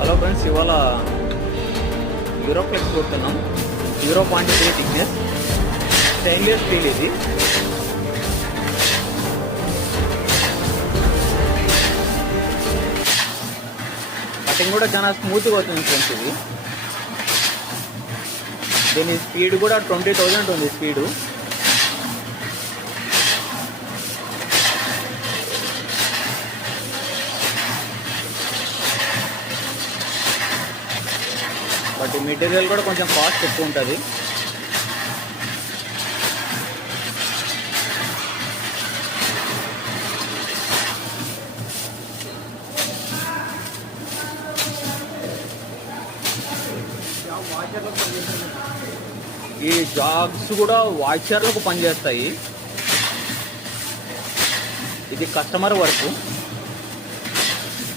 Hello friends, ఇవాళ యూరోప్లెక్స్ కొడుతున్నాం. 0.3 థిక్నెస్ స్టెయిన్లెస్ స్టీల్. ఇది కటింగ్ కూడా చాలా స్మూత్గా అవుతుంది ఫ్రెండ్స్. ఇది దీని స్పీడ్ కూడా 20,000 ఉంది స్పీడు. బట్ మెటీరియల్ కూడా కొంచెం కాస్ట్ ఎక్కువ ఉంటుంది. ఈ జాగ్స్ కూడా వాషర్లకు పనిచేస్తాయి. ఇది కస్టమర్ వర్క్.